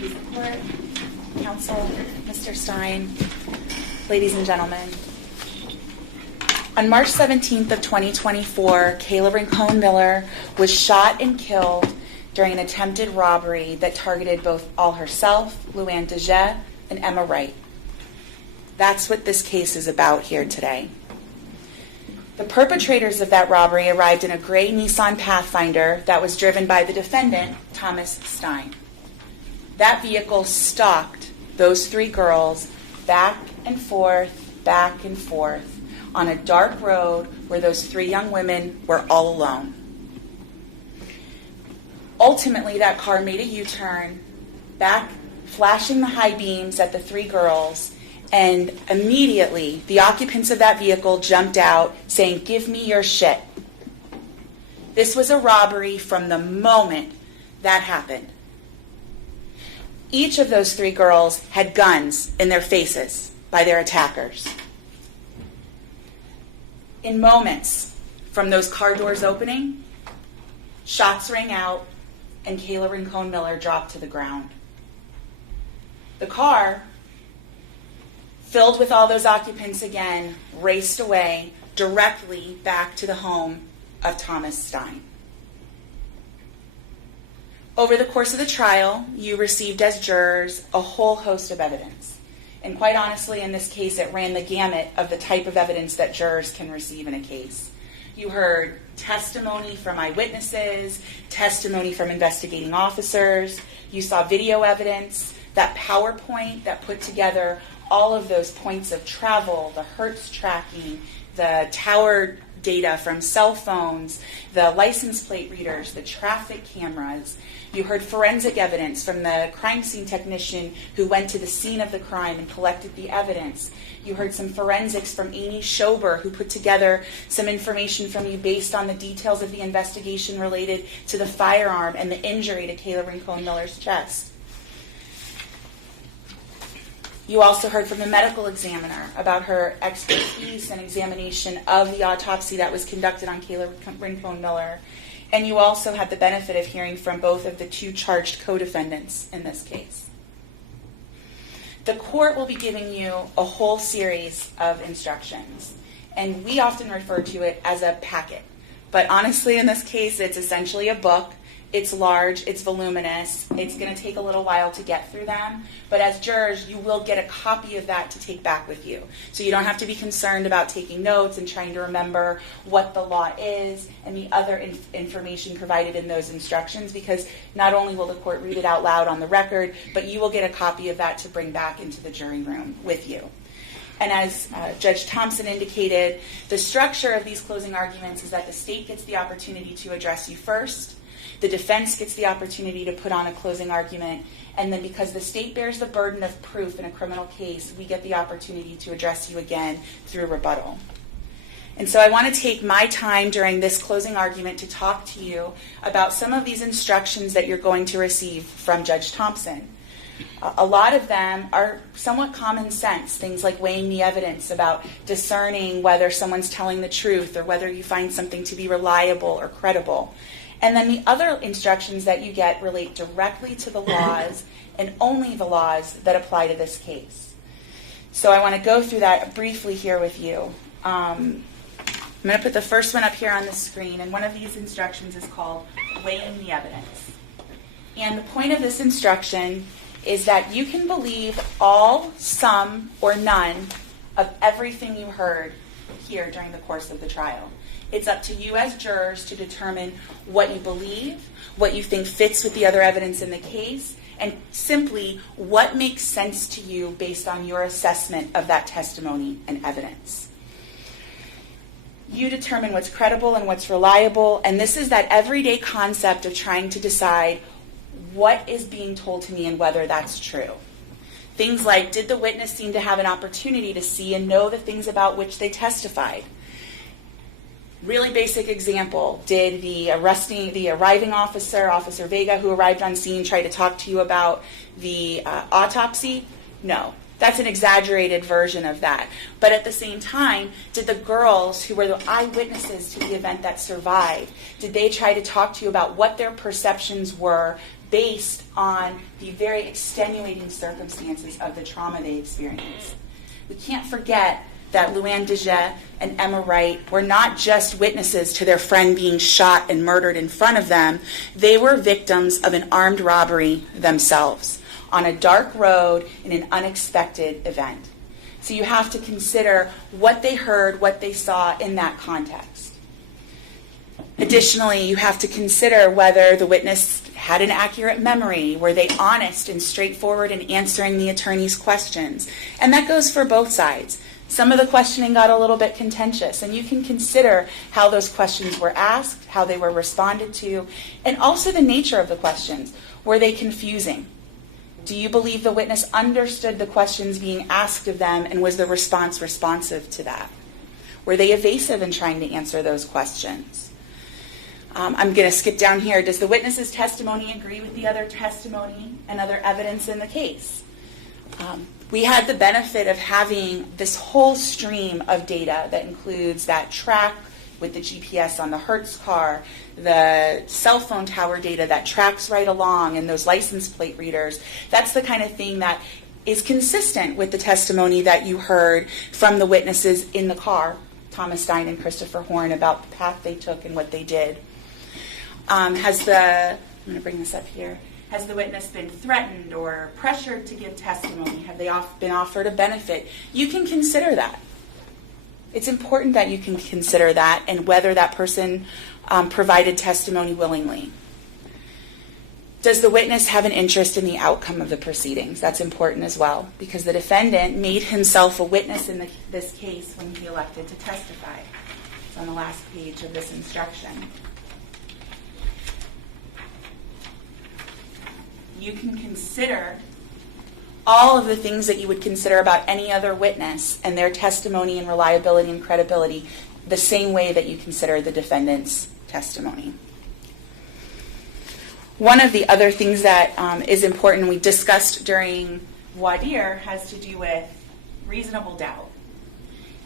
please the court, counsel, Mr. Stein, ladies and gentlemen. On March 17th of 2024, Kayla Rincon-Miller was shot and killed during an attempted robbery that targeted both all herself, Luann DeJet, and Emma Wright. That's what this case is about here today. The perpetrators of that robbery arrived in a gray Nissan Pathfinder that was driven by the defendant, Thomas Stein. That vehicle stalked those three girls back and forth on a dark road where those three young women were all alone. Ultimately, that car made a U-turn, back flashing the high beams at the three girls, and immediately the occupants of that vehicle jumped out saying, "Give me your shit." This was a robbery from the moment that happened. Each of those three girls had guns in their faces by their attackers. In moments from those car doors opening, shots rang out and Kayla Rincon-Miller dropped to the ground. The car, filled with all those occupants again, raced away directly back to the home of Thomas Stein. Over the course of the trial, you received as jurors a whole host of evidence. And quite honestly, in this case, it ran the gamut of the type of evidence that jurors can receive in a case. You heard testimony from eyewitnesses, testimony from investigating officers. You saw video evidence, that PowerPoint that put together all of those points of travel, the hertz tracking, the tower data from cell phones, the license plate readers, the traffic cameras. You heard forensic evidence from the crime scene technician who went to the scene of the crime and collected the evidence. You heard some forensics from Amy Schober, who put together some information from you based on the details of the investigation related to the firearm and the injury to Kayla Rincon-Miller's chest. You also heard from the medical examiner about her expertise and examination of the autopsy that was conducted on Kayla Rincon-Miller. And you also had the benefit of hearing from both of the two charged co-defendants in this case. The court will be giving you a whole series of instructions, and we often refer to it as a packet. But honestly, in this case, it's essentially a book. It's large, it's voluminous, it's going to take a little while to get through them, but as jurors, you will get a copy of that to take back with you. So you don't have to be concerned about taking notes and trying to remember what the law is and the other information provided in those instructions, because not only will the court read it out loud on the record, but you will get a copy of that to bring back into the jury room with you. And as Judge Thompson indicated, the structure of these closing arguments is that the state gets the opportunity to address you first, the defense gets the opportunity to put on a closing argument, and then because the state bears the burden of proof in a criminal case, we get the opportunity to address you again through rebuttal. And so I want to take my time during this closing argument to talk to you about some of these instructions that you're going to receive from Judge Thompson. A lot of them are somewhat common sense, things like weighing the evidence, about discerning whether someone's telling the truth or whether you find something to be reliable or credible. And then the other instructions that you get relate directly to the laws and only the laws that apply to this case. So I want to go through that briefly here with you. I'm going to put the first one up here on the screen, and one of these instructions is called weighing the evidence. And the point of this instruction is that you can believe all, some, or none of everything you heard here during the course of the trial. It's up to you as jurors to determine what you believe, what you think fits with the other evidence in the case, and simply what makes sense to you based on your assessment of that testimony and evidence. You determine what's credible and what's reliable, and this is that everyday concept of trying to decide what is being told to me and whether that's true. Things like, did the witness seem to have an opportunity to see and know the things about which they testified? Really basic example, did the arriving officer, Officer Vega, who arrived on scene, try to talk to you about the autopsy? No. That's an exaggerated version of that. But at the same time, did the girls who were the eyewitnesses to the event that survived, did they try to talk to you about what their perceptions were based on the very extenuating circumstances of the trauma they experienced. We can't forget that Luann Dejet and Emma Wright were not just witnesses to their friend being shot and murdered in front of them. They were victims of an armed robbery themselves on a dark road in an unexpected event. So you have to consider what they heard, what they saw in that context. Additionally, you have to consider whether the witness had an accurate memory. Were they honest and straightforward in answering the attorney's questions? And that goes for both sides. Some of the questioning got a little bit contentious, and you can consider how those questions were asked, how they were responded to, and also the nature of the questions. Were they confusing? Do you believe the witness understood the questions being asked of them, and was the response responsive to that? Were they evasive in trying to answer those questions? I'm going to skip down here. Does the witness's testimony agree with the other testimony and other evidence in the case? We had the benefit of having this whole stream of data that includes that track with the GPS on the Hertz car, the cell phone tower data that tracks right along, and those license plate readers. That's the kind of thing that is consistent with the testimony that you heard from the witnesses in the car, Thomas Stein and Christopher Horn, about the path they took and what they did. I'm going to bring this up here. Has the witness been threatened or pressured to give testimony? Have they been offered a benefit? You can consider that. It's important that you can consider that and whether that person provided testimony willingly. Does the witness have an interest in the outcome of the proceedings? That's important as well, because the defendant made himself a witness in this case when he elected to testify. It's on the last page of this instruction. You can consider all of the things that you would consider about any other witness and their testimony and reliability and credibility the same way that you consider the defendant's testimony. One of the other things that is important we discussed during voir dire has to do with reasonable doubt.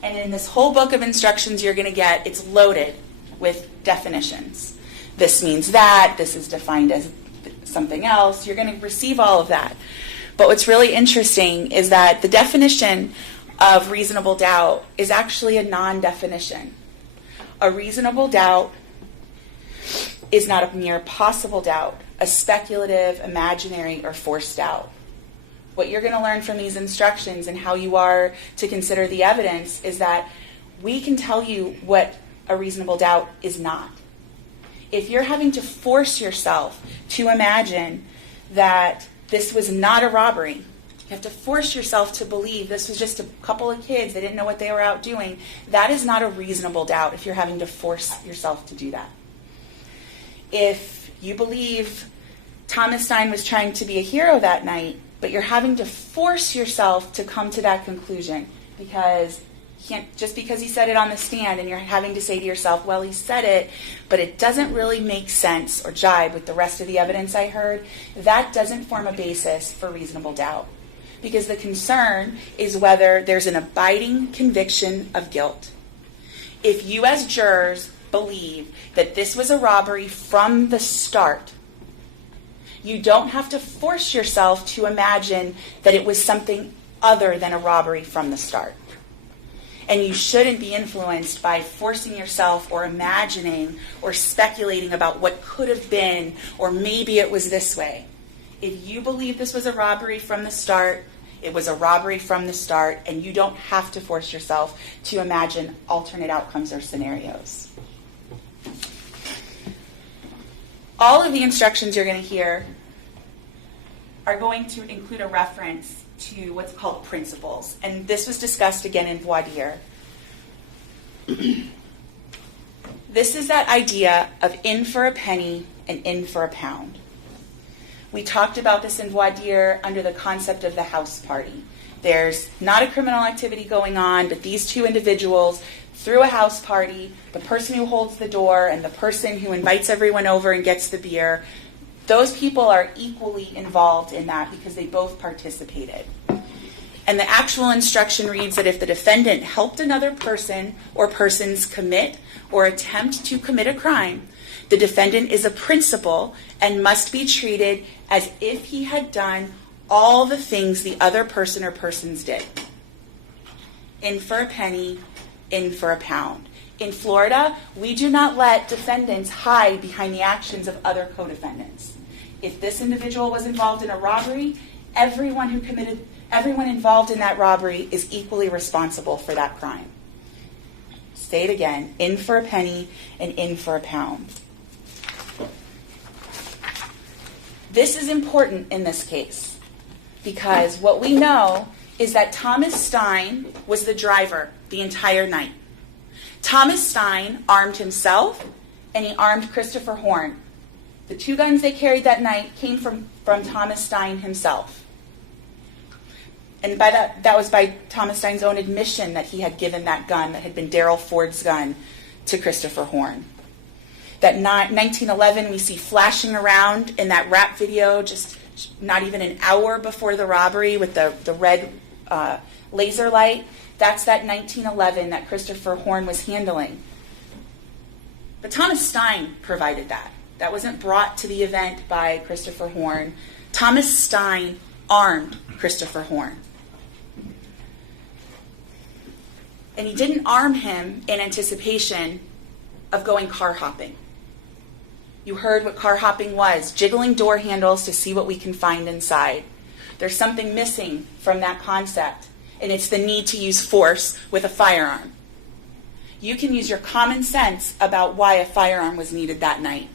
And in this whole book of instructions you're going to get, it's loaded with definitions. This means that, this is defined as something else. You're going to receive all of that. But what's really interesting is that the definition of reasonable doubt is actually a non-definition. A reasonable doubt is not a mere possible doubt, a speculative, imaginary, or forced doubt. What you're going to learn from these instructions and how you are to consider the evidence is that we can tell you what a reasonable doubt is not. If you're having to force yourself to imagine that this was not a robbery, you have to force yourself to believe this was just a couple of kids, they didn't know what they were out doing, that is not a reasonable doubt if you're having to force yourself to do that. If you believe Thomas Stein was trying to be a hero that night, but you're having to force yourself to come to that conclusion because just because he said it on the stand and you're having to say to yourself, well, he said it, but it doesn't really make sense or jibe with the rest of the evidence I heard, that doesn't form a basis for reasonable doubt. Because the concern is whether there's an abiding conviction of guilt. If you as jurors believe that this was a robbery from the start, you don't have to force yourself to imagine that it was something other than a robbery from the start. And you shouldn't be influenced by forcing yourself or imagining or speculating about what could have been or maybe it was this way. If you believe this was a robbery from the start, it was a robbery from the start, and you don't have to force yourself to imagine alternate outcomes or scenarios. All of the instructions you're going to hear are going to include a reference to what's called principles. And this was discussed again in voir dire. This is that idea of in for a penny and in for a pound. We talked about this in voir dire under the concept of the house party. There's not a criminal activity going on, but these two individuals threw a house party, the person who holds the door and the person who invites everyone over and gets the beer, those people are equally involved in that because they both participated. And the actual instruction reads that if the defendant helped another person or persons commit or attempt to commit a crime, The defendant is a principal and must be treated as if he had done all the things the other person or persons did. In for a penny, in for a pound. In Florida, we do not let defendants hide behind the actions of other co-defendants. If this individual was involved in a robbery, everyone involved in that robbery is equally responsible for that crime. Say it again, in for a penny and in for a pound. This is important in this case because what we know is that Thomas Stein was the driver the entire night. Thomas Stein armed himself and he armed Christopher Horn. The two guns they carried that night came from Thomas Stein himself. And by that was by Thomas Stein's own admission that he had given that gun that had been Darrell Ford's gun to Christopher Horn. That 1911 we see flashing around in that rap video just not even an hour before the robbery with the red laser light. That's that 1911 that Christopher Horn was handling. But Thomas Stein provided that. That wasn't brought to the event by Christopher Horn. Thomas Stein armed Christopher Horn. And he didn't arm him in anticipation of going car hopping. You heard what car hopping was, jiggling door handles to see what we can find inside. There's something missing from that concept, and it's the need to use force with a firearm. You can use your common sense about why a firearm was needed that night.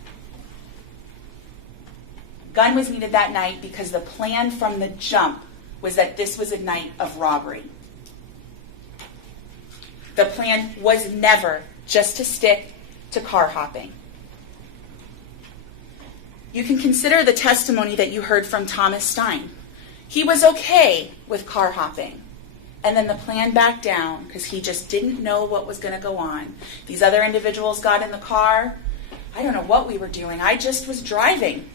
Gun was needed that night because the plan from the jump was that this was a night of robbery. The plan was never just to stick to car hopping. You can consider the testimony that you heard from Thomas Stein. He was okay with car hopping. And then the plan backed down because he just didn't know what was going to go on. These other individuals got in the car. I don't know what we were doing. I just was driving.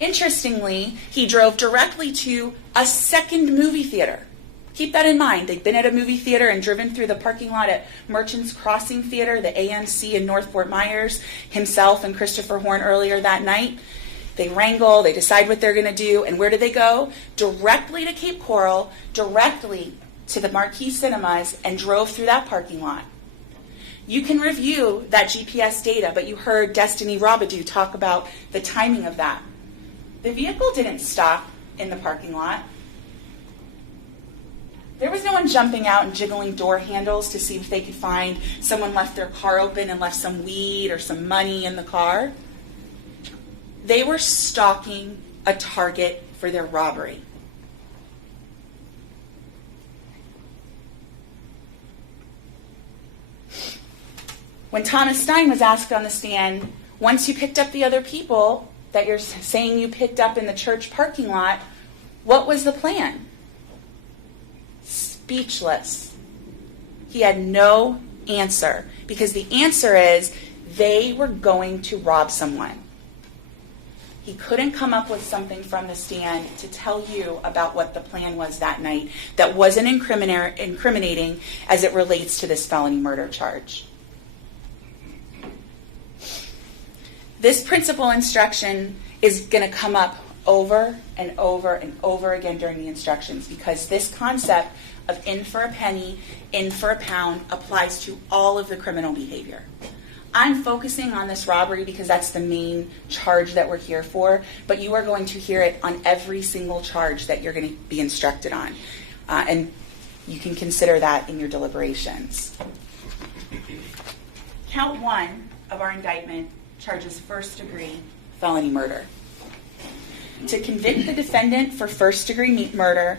Interestingly, he drove directly to a second movie theater. Keep that in mind. They'd been at a movie theater and driven through the parking lot at Merchants Crossing Theater, the AMC in North Fort Myers, himself and Christopher Horn earlier that night. They wrangle, they decide what they're going to do, and where do they go? Directly to Cape Coral, directly to the Marquee Cinemas, and drove through that parking lot. You can review that GPS data, but you heard Destiny Robidoux talk about the timing of that. The vehicle didn't stop in the parking lot. There was no one jumping out and jiggling door handles to see if they could find someone left their car open and left some weed or some money in the car. They were stalking a target for their robbery. When Thomas Stein was asked on the stand, once you picked up the other people that you're saying you picked up in the church parking lot, what was the plan? Speechless. He had no answer because the answer is they were going to rob someone. He couldn't come up with something from the stand to tell you about what the plan was that night that wasn't incriminating as it relates to this felony murder charge. This principal instruction is going to come up over and over and over again during the instructions because this concept of in for a penny, in for a pound applies to all of the criminal behavior. I'm focusing on this robbery because that's the main charge that we're here for, but you are going to hear it on every single charge that you're going to be instructed on. And you can consider that in your deliberations. Count 1 of our indictment charges first-degree felony murder. To convict the defendant for first-degree murder,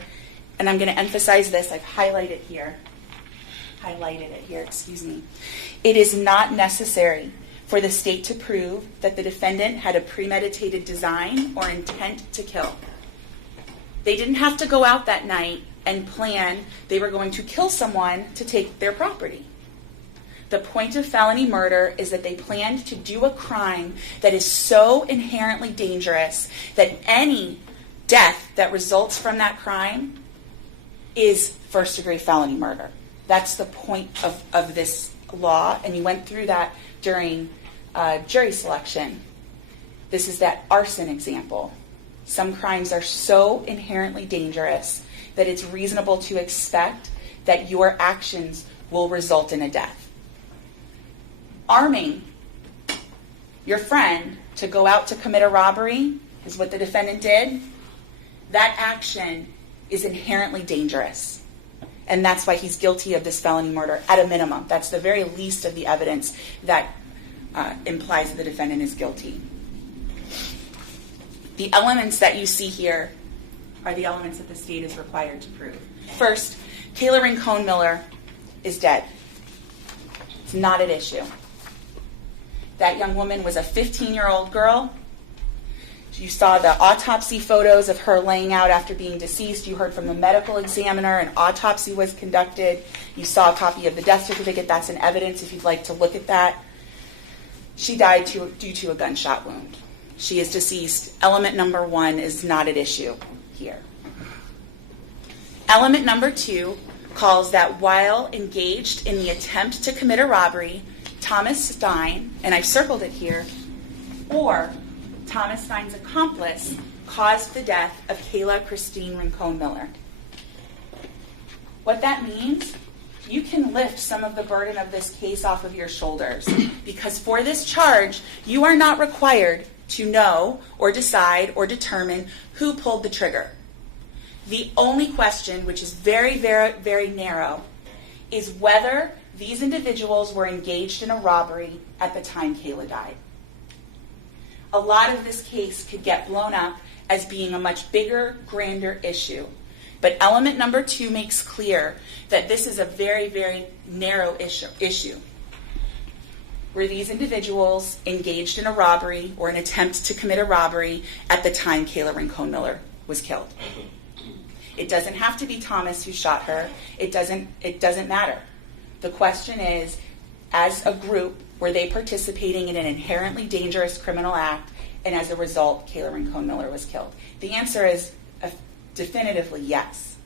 and I'm going to emphasize this, I've highlighted it here, it is not necessary for the state to prove that the defendant had a premeditated design or intent to kill. They didn't have to go out that night and plan they were going to kill someone to take their property. The point of felony murder is that they planned to do a crime that is so inherently dangerous that any death that results from that crime is first-degree felony murder. That's the point of this law, and we went through that during jury selection. This is that arson example. Some crimes are so inherently dangerous that it's reasonable to expect that your actions will result in a death. Arming your friend to go out to commit a robbery is what the defendant did. That action is inherently dangerous. And that's why he's guilty of this felony murder at a minimum. That's the very least of the evidence that implies that the defendant is guilty. The elements that you see here are the elements that the state is required to prove. First, Kayla Rincon-Miller is dead. It's not at issue. That young woman was a 15-year-old girl. You saw the autopsy photos of her laying out after being deceased. You heard from the medical examiner. An autopsy was conducted. You saw a copy of the death certificate. That's in evidence if you'd like to look at that. She died due to a gunshot wound. She is deceased. Element number 1 is not at issue here. Element number 2 calls that while engaged in the attempt to commit a robbery, Thomas Stein, and I've circled it here, or Thomas Stein's accomplice caused the death of Kayla Christine Rincon-Miller. What that means, you can lift some of the burden of this case off of your shoulders, because for this charge, you are not required to know or decide or determine who pulled the trigger. The only question, which is very, very, very narrow, is whether these individuals were engaged in a robbery at the time Kayla died. A lot of this case could get blown up as being a much bigger, grander issue. But element number 2 makes clear that this is a very, very narrow issue. Were these individuals engaged in a robbery or an attempt to commit a robbery at the time Kayla Rincon-Miller was killed? It doesn't have to be Thomas who shot her. It doesn't matter. The question is, as a group, were they participating in an inherently dangerous criminal act, and as a result, Kayla Rincon-Miller was killed? The answer is definitively yes.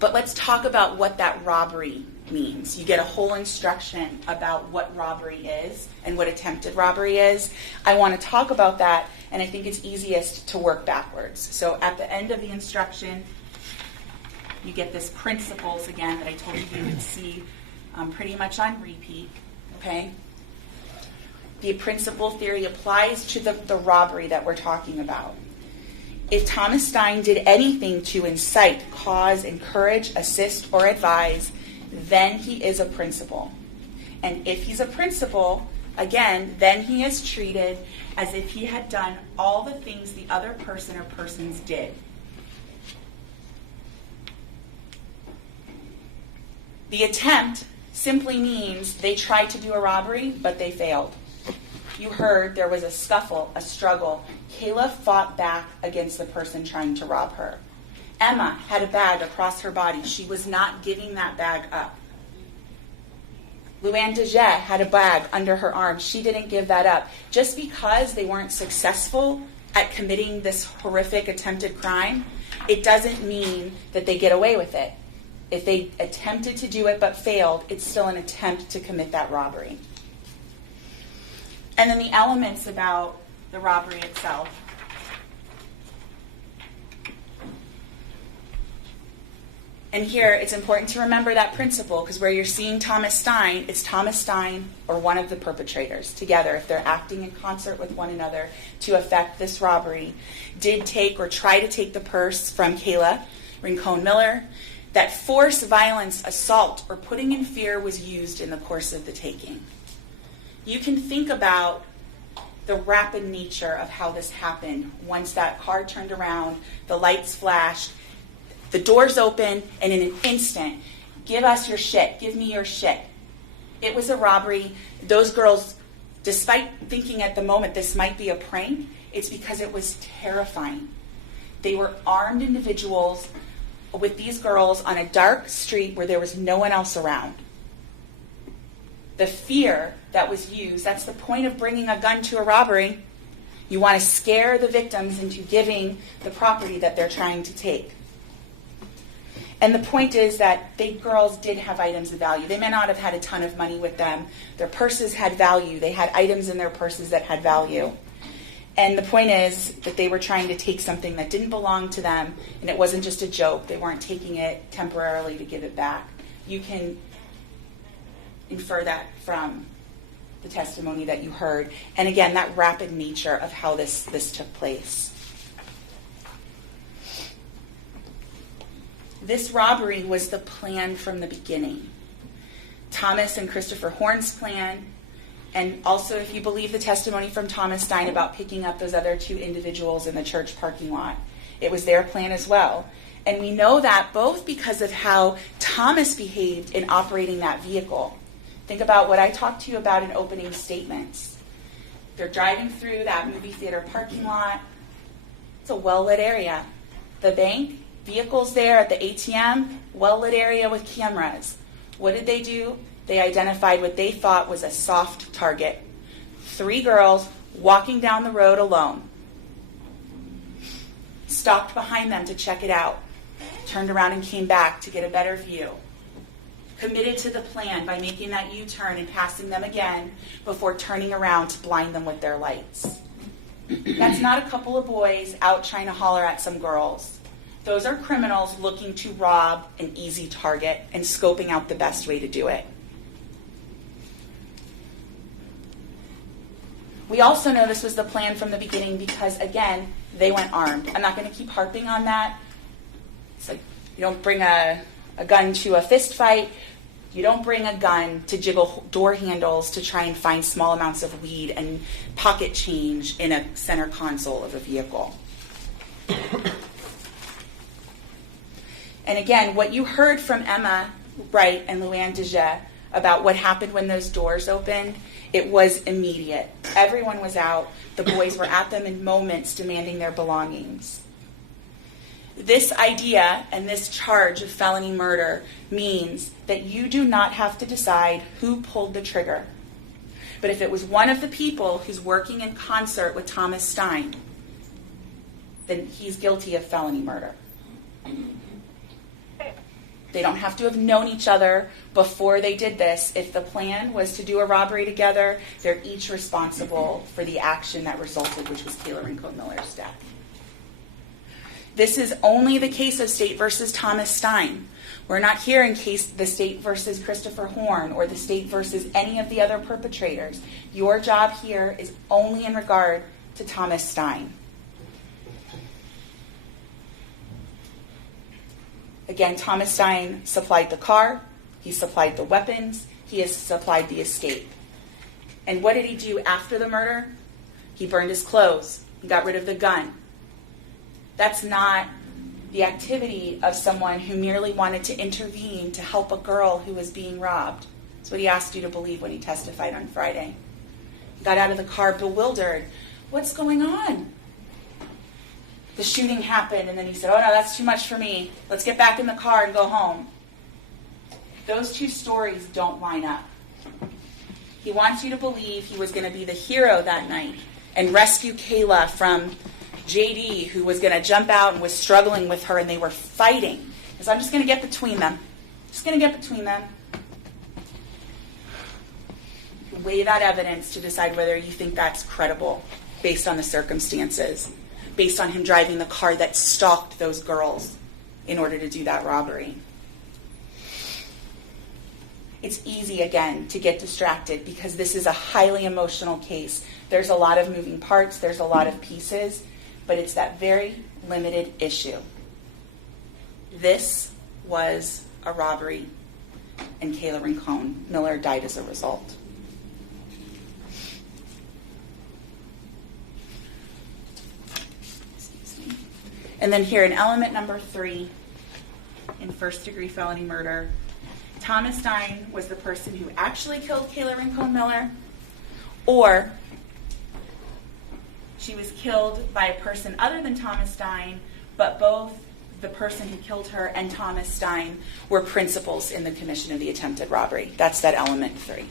But let's talk about what that robbery means. You get a whole instruction about what robbery is and what attempted robbery is. I want to talk about that, and I think it's easiest to work backwards. So at the end of the instruction, you get this principles again that I told you would see pretty much on repeat. Okay? The principle theory applies to the robbery that we're talking about. If Thomas Stein did anything to incite, cause, encourage, assist, or advise, then he is a principal. And if he's a principal, again, then he is treated as if he had done all the things the other person or persons did. The attempt simply means they tried to do a robbery, but they failed. You heard there was a scuffle, a struggle. Kayla fought back against the person trying to rob her. Emma had a bag across her body. She was not giving that bag up. Luann DeJet had a bag under her arm. She didn't give that up. Just because they weren't successful at committing this horrific attempted crime, it doesn't mean that they get away with it. If they attempted to do it but failed, it's still an attempt to commit that robbery. And then the elements about the robbery itself. And here, it's important to remember that principle, because where you're seeing Thomas Stein, it's Thomas Stein or one of the perpetrators together, if they're acting in concert with one another to effect this robbery, did take or try to take the purse from Kayla Rincon-Miller. That force, violence, assault, or putting in fear was used in the course of the taking. You can think about the rapid nature of how this happened. Once that car turned around, the lights flashed, the doors open, and in an instant, give us your shit, give me your shit. It was a robbery. Those girls, despite thinking at the moment this might be a prank, it's because it was terrifying. They were armed individuals with these girls on a dark street where there was no one else around. The fear that was used, that's the point of bringing a gun to a robbery. You want to scare the victims into giving the property that they're trying to take. And the point is that the girls did have items of value. They may not have had a ton of money with them. Their purses had value. They had items in their purses that had value. And the point is that they were trying to take something that didn't belong to them, and it wasn't just a joke. They weren't taking it temporarily to give it back. You can infer that from the testimony that you heard. And again, that rapid nature of how this took place. This robbery was the plan from the beginning. Thomas and Christopher Horn's plan, and also if you believe the testimony from Thomas Stein about picking up those other two individuals in the church parking lot, it was their plan as well. And we know that both because of how Thomas behaved in operating that vehicle. Think about what I talked to you about in opening statements. They're driving through that movie theater parking lot. It's a well-lit area. The bank, vehicles there at the ATM, well-lit area with cameras. What did they do? They identified what they thought was a soft target. 3 girls walking down the road alone. Stopped behind them to check it out. Turned around and came back to get a better view. Committed to the plan by making that U-turn and passing them again before turning around to blind them with their lights. That's not a couple of boys out trying to holler at some girls. Those are criminals looking to rob an easy target and scoping out the best way to do it. We also know this was the plan from the beginning because, again, they went armed. I'm not going to keep harping on that. It's like you don't bring a gun to a fist fight. You don't bring a gun to jiggle door handles to try and find small amounts of weed and pocket change in a center console of a vehicle. And again, what you heard from Emma Wright and Luann DeJet about what happened when those doors opened, it was immediate. Everyone was out. The boys were at them in moments demanding their belongings. This idea and this charge of felony murder means that you do not have to decide who pulled the trigger. But if it was one of the people who's working in concert with Thomas Stein, then he's guilty of felony murder. They don't have to have known each other before they did this. If the plan was to do a robbery together, they're each responsible for the action that resulted, which was Kayla Rincon-Miller's death. This is only the case of State versus Thomas Stein. We're not here in case the State versus Christopher Horn or the State versus any of the other perpetrators. Your job here is only in regard to Thomas Stein. Again, Thomas Stein supplied the car, he supplied the weapons, he has supplied the escape. And what did he do after the murder? He burned his clothes, he got rid of the gun. That's not the activity of someone who merely wanted to intervene to help a girl who was being robbed. That's what he asked you to believe when he testified on Friday. He got out of the car bewildered. What's going on? The shooting happened, and then he said, oh no, that's too much for me. Let's get back in the car and go home. Those two stories don't line up. He wants you to believe he was going to be the hero that night and rescue Kayla from JD, who was going to jump out and was struggling with her, and they were fighting. So I'm just going to get between them. Weigh that evidence to decide whether you think that's credible based on the circumstances, based on him driving the car that stalked those girls in order to do that robbery. It's easy, again, to get distracted because this is a highly emotional case. There's a lot of moving parts, there's a lot of pieces, but it's that very limited issue. This was a robbery, and Kayla Rincon-Miller died as a result. And then here in element number 3, in first-degree felony murder, Thomas Stein was the person who actually killed Kayla Rincon-Miller, or she was killed by a person other than Thomas Stein, but both the person who killed her and Thomas Stein were principals in the commission of the attempted robbery. That's that element 3.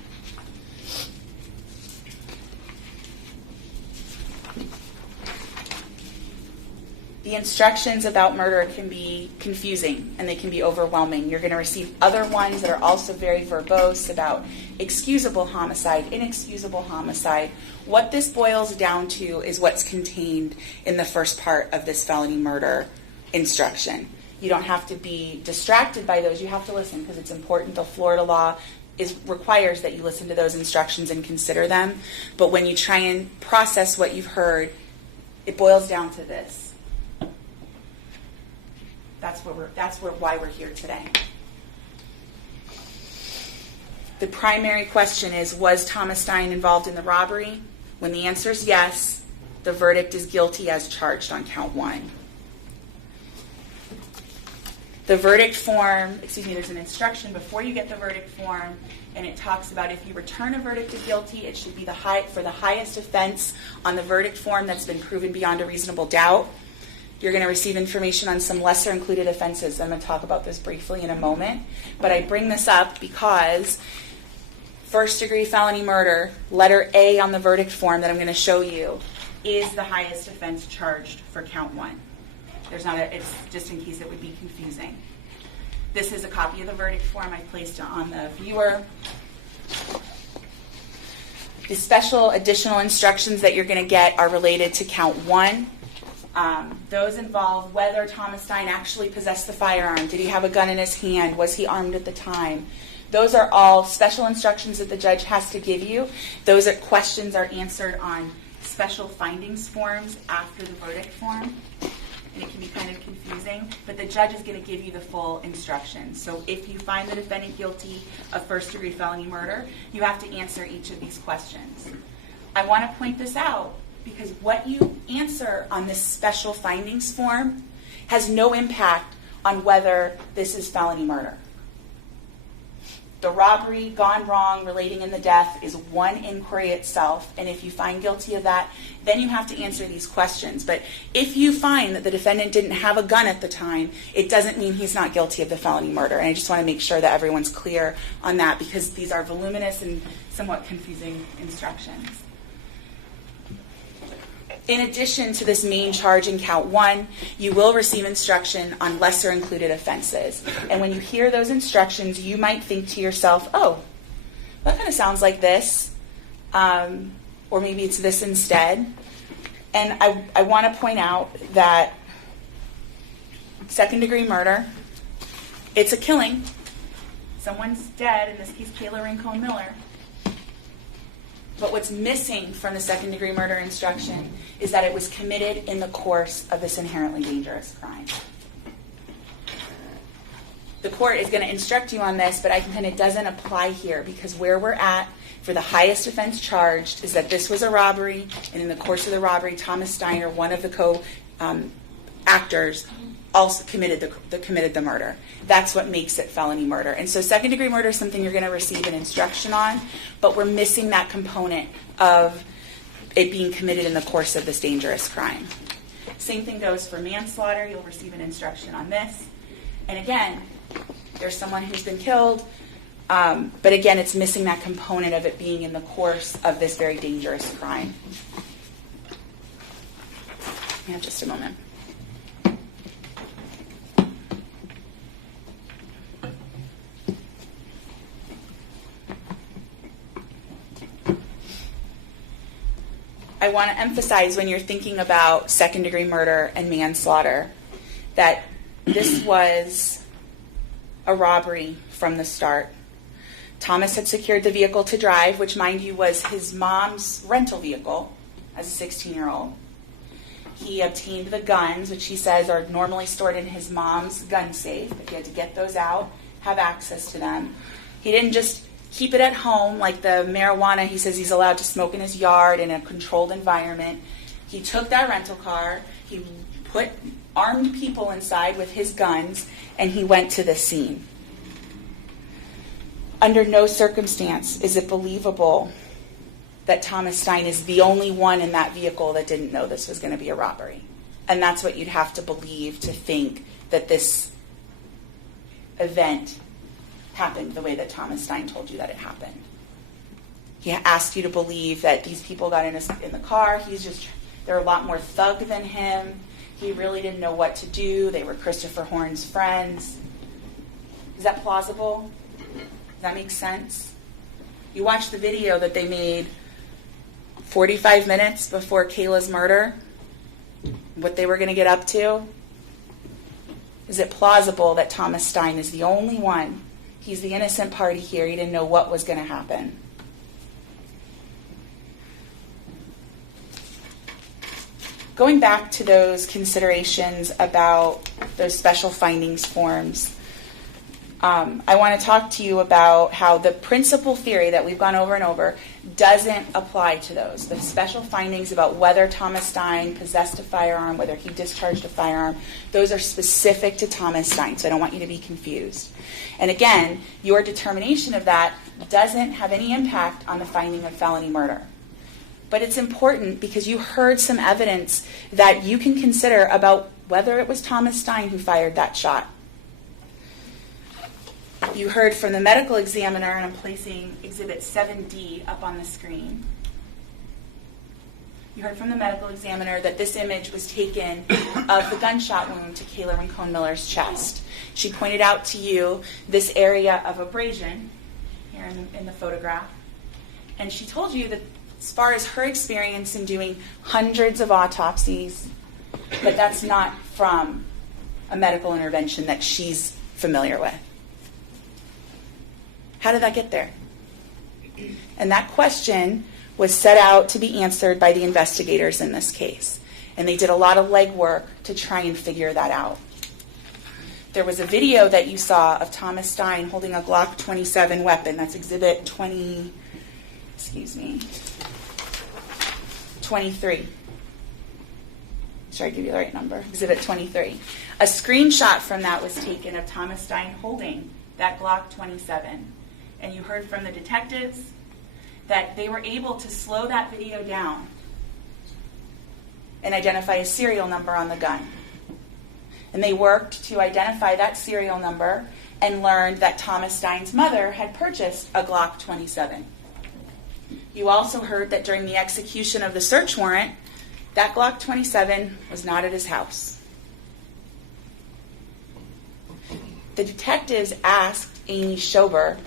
The instructions about murder can be confusing and they can be overwhelming. You're going to receive other ones that are also very verbose about excusable homicide, inexcusable homicide. What this boils down to is what's contained in the first part of this felony murder instruction. You don't have to be distracted by those. You have to listen because it's important. The Florida law requires that you listen to those instructions and consider them. But when you try and process what you've heard, it boils down to this. That's why we're here today. The primary question is, was Thomas Stein involved in the robbery? When the answer is yes, the verdict is guilty as charged on count 1. The verdict form, there's an instruction before you get the verdict form, and it talks about if you return a verdict of guilty, it should be for the highest offense on the verdict form that's been proven beyond a reasonable doubt. You're going to receive information on some lesser included offenses. I'm going to talk about this briefly in a moment. But I bring this up because first degree felony murder, letter A on the verdict form that I'm going to show you, is the highest offense charged for count 1. It's just in case it would be confusing. This is a copy of the verdict form. I placed it on the viewer. The special additional instructions that you're going to get are related to count 1. Those involve whether Thomas Stein actually possessed the firearm. Did he have a gun in his hand? Was he armed at the time? Those are all special instructions that the judge has to give you. Those questions are answered on special findings forms after the verdict form. And it can be kind of confusing, but the judge is going to give you the full instructions. So if you find the defendant guilty of first-degree felony murder, you have to answer each of these questions. I want to point this out because what you answer on this special findings form has no impact on whether this is felony murder. The robbery gone wrong relating in the death is one inquiry itself, and if you find guilty of that, then you have to answer these questions. But if you find that the defendant didn't have a gun at the time, it doesn't mean he's not guilty of the felony murder. And I just want to make sure that everyone's clear on that because these are voluminous and somewhat confusing instructions. In addition to this main charge in count 1, you will receive instruction on lesser included offenses. And when you hear those instructions, you might think to yourself, oh, that kind of sounds like this. Or maybe it's this instead. And I want to point out that second-degree murder, it's a killing. Someone's dead, in this case Kayla Rincon-Miller. But what's missing from the second-degree murder instruction is that it was committed in the course of this inherently dangerous crime. The court is going to instruct you on this, but I contend it doesn't apply here because where we're at for the highest offense charged is that this was a robbery, and in the course of the robbery, Thomas Stein, or one of the co-actors, also committed the murder. That's what makes it felony murder. And so second-degree murder is something you're going to receive an instruction on, but we're missing that component of it being committed in the course of this dangerous crime. Same thing goes for manslaughter. You'll receive an instruction on this. And again, there's someone who's been killed, but again, it's missing that component of it being in the course of this very dangerous crime. Yeah, just a moment. I want to emphasize when you're thinking about second-degree murder and manslaughter that this was a robbery from the start. Thomas had secured the vehicle to drive, which, mind you, was his mom's rental vehicle as a 16-year-old. He obtained the guns, which he says are normally stored in his mom's gun safe, but he had to get those out, have access to them. He didn't just keep it at home like the marijuana he says he's allowed to smoke in his yard in a controlled environment. He took that rental car, he put armed people inside with his guns, and he went to the scene. Under no circumstance is it believable that Thomas Stein is the only one in that vehicle that didn't know this was going to be a robbery. And that's what you'd have to believe to think that this event happened the way that Thomas Stein told you that it happened. He asked you to believe that these people got in the car. They're a lot more thug than him. He really didn't know what to do. They were Christopher Horn's friends. Is that plausible? Does that make sense? You watch the video that they made 45 minutes before Kayla's murder, what they were going to get up to. Is it plausible that Thomas Stein is the only one? He's the innocent party here. He didn't know what was going to happen. Going back to those considerations about those special findings forms, I want to talk to you about how the principal theory that we've gone over and over doesn't apply to those. The special findings about whether Thomas Stein possessed a firearm, whether he discharged a firearm, those are specific to Thomas Stein, so I don't want you to be confused. And again, your determination of that doesn't have any impact on the finding of felony murder. But it's important because you heard some evidence that you can consider about whether it was Thomas Stein who fired that shot. You heard from the medical examiner, and I'm placing Exhibit 7D up on the screen. You heard from the medical examiner that this image was taken of the gunshot wound to Kayla Rincon-Miller's chest. She pointed out to you this area of abrasion here in the photograph. And she told you that as far as her experience in doing hundreds of autopsies, that that's not from a medical intervention that she's familiar with. How did that get there? And that question was set out to be answered by the investigators in this case. And they did a lot of legwork to try and figure that out. There was a video that you saw of Thomas Stein holding a Glock 27 weapon. That's Exhibit 23. Should I give you the right number? Exhibit 23. A screenshot from that was taken of Thomas Stein holding that Glock 27. And you heard from the detectives that they were able to slow that video down and identify a serial number on the gun. And they worked to identify that serial number and learned that Thomas Stein's mother had purchased a Glock 27. You also heard that during the execution of the search warrant, that Glock 27 was not at his house. The detectives asked Amy Schober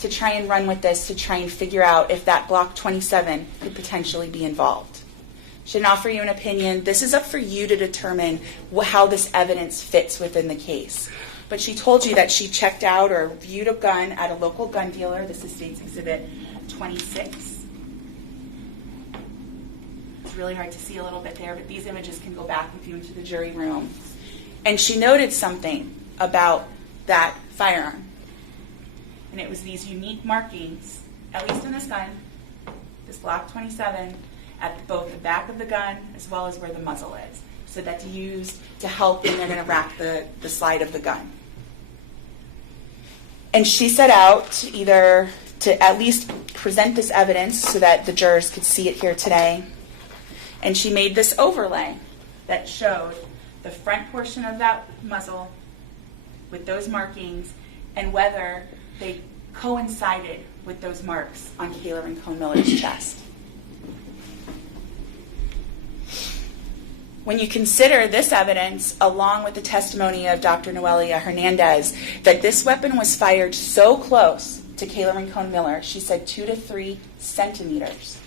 to try and run with this, to try and figure out if that Glock 27 could potentially be involved. She didn't offer you an opinion. This is up for you to determine how this evidence fits within the case. But she told you that she checked out or viewed a gun at a local gun dealer. This is State's Exhibit 26. It's really hard to see a little bit there, but these images can go back with you into the jury room. And she noted something about that firearm. And it was these unique markings, at least in this gun, this Glock 27, at both the back of the gun as well as where the muzzle is. So that's used to help when they're going to rack the slide of the gun. And she set out to at least present this evidence so that the jurors could see it here today. And she made this overlay that showed the front portion of that muzzle with those markings and whether they coincided with those marks on Kayla Rincon-Miller's chest. When you consider this evidence, along with the testimony of Dr. Noelia Hernandez, that this weapon was fired so close to Kayla Rincon-Miller, she said 2 to 3 centimeters.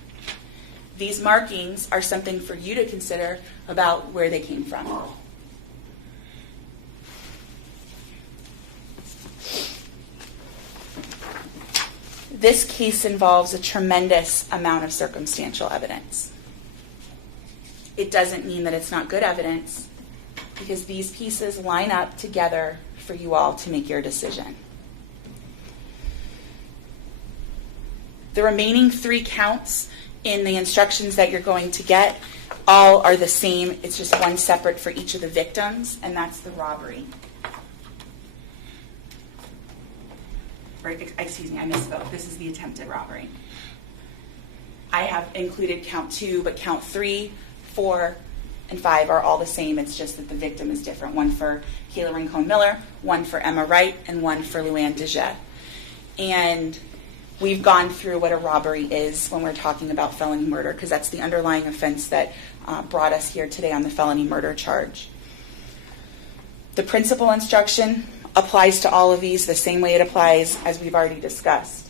These markings are something for you to consider about where they came from. This case involves a tremendous amount of circumstantial evidence. It doesn't mean that it's not good evidence, because these pieces line up together for you all to make your decision. The remaining 3 counts in the instructions that you're going to get all are the same. It's just one separate for each of the victims, and that's the robbery. Excuse me, I misspoke. This is the attempted robbery. I have included count 2, but count 3, 4, and 5 are all the same. It's just that the victim is different. One for Kayla Rincon-Miller, one for Emma Wright, and one for Luann DeJet. And we've gone through what a robbery is when we're talking about felony murder, because that's the underlying offense that brought us here today on the felony murder charge. The principal instruction applies to all of these the same way it applies as we've already discussed.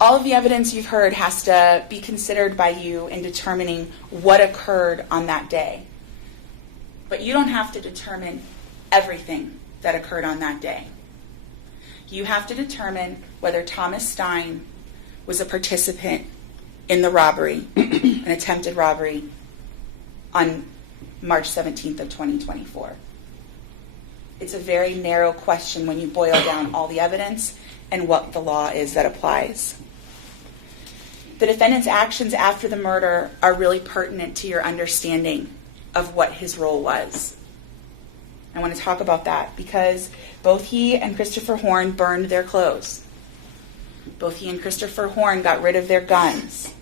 All of the evidence you've heard has to be considered by you in determining what occurred on that day. But you don't have to determine everything that occurred on that day. You have to determine whether Thomas Stein was a participant in the robbery, an attempted robbery, on March 17th of 2024. It's a very narrow question when you boil down all the evidence and what the law is that applies. The defendant's actions after the murder are really pertinent to your understanding of what his role was. I want to talk about that because both he and Christopher Horn burned their clothes. Both he and Christopher Horn got rid of their guns.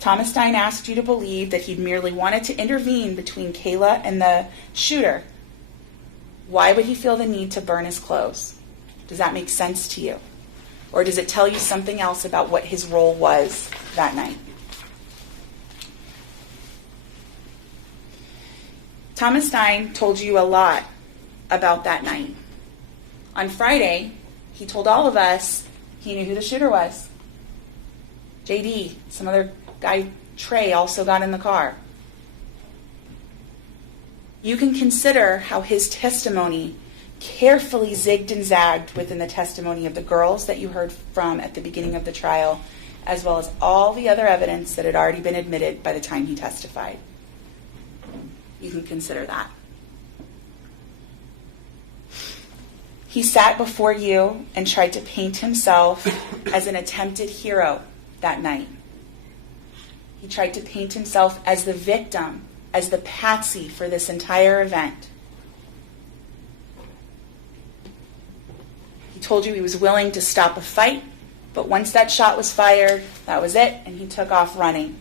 Thomas Stein asked you to believe that he merely wanted to intervene between Kayla and the shooter. Why would he feel the need to burn his clothes? Does that make sense to you? Or does it tell you something else about what his role was that night? Thomas Stein told you a lot about that night. On Friday, he told all of us he knew who the shooter was. JD, some other guy, Trey, also got in the car. You can consider how his testimony carefully zigged and zagged within the testimony of the girls that you heard from at the beginning of the trial, as well as all the other evidence that had already been admitted by the time he testified. You can consider that. He sat before you and tried to paint himself as an attempted hero that night. He tried to paint himself as the victim, as the patsy for this entire event. He told you he was willing to stop a fight, but once that shot was fired, that was it, and he took off running.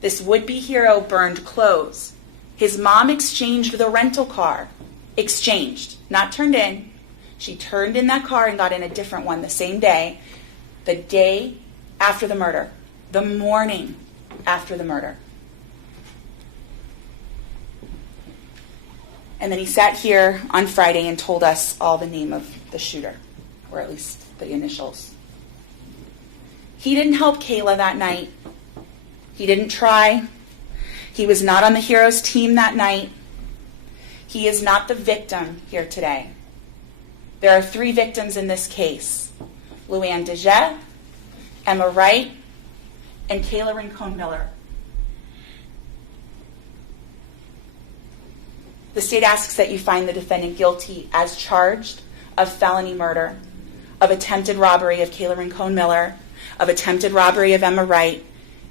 This would-be hero burned clothes. His mom exchanged the rental car. Exchanged, not turned in. She turned in that car and got in a different one the same day, the day after the murder, the morning after the murder. And then he sat here on Friday and told us all the name of the shooter, or at least the initials. He didn't help Kayla that night. He didn't try. He was not on the heroes team that night. He is not the victim here today. There are 3 victims in this case: Luann DeJet, Emma Wright, and Kayla Rincon-Miller. The state asks that you find the defendant guilty as charged of felony murder, of attempted robbery of Kayla Rincon-Miller, of attempted robbery of Emma Wright,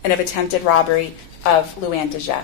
and of attempted robbery of Luann DeJet.